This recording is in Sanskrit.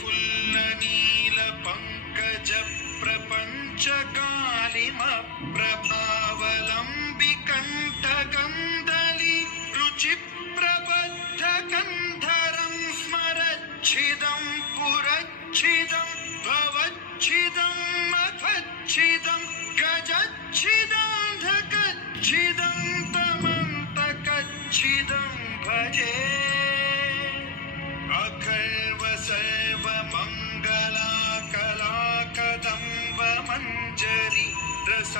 फुल्लनीलपङ्कजप्रपञ्चकालिमप्रभावलम्बिकण्ठकन्दली रुचिप्रबद्धकन्धरं स्मरच्छिदं पुरच्छिदं भवच्छिदं मथच्छिदं गजच्छिदान्धकच्छिदं तमन्तकच्छिदं भजे अखर्व सर्वमङ्गला कला कदम्ब मञ्जरी रस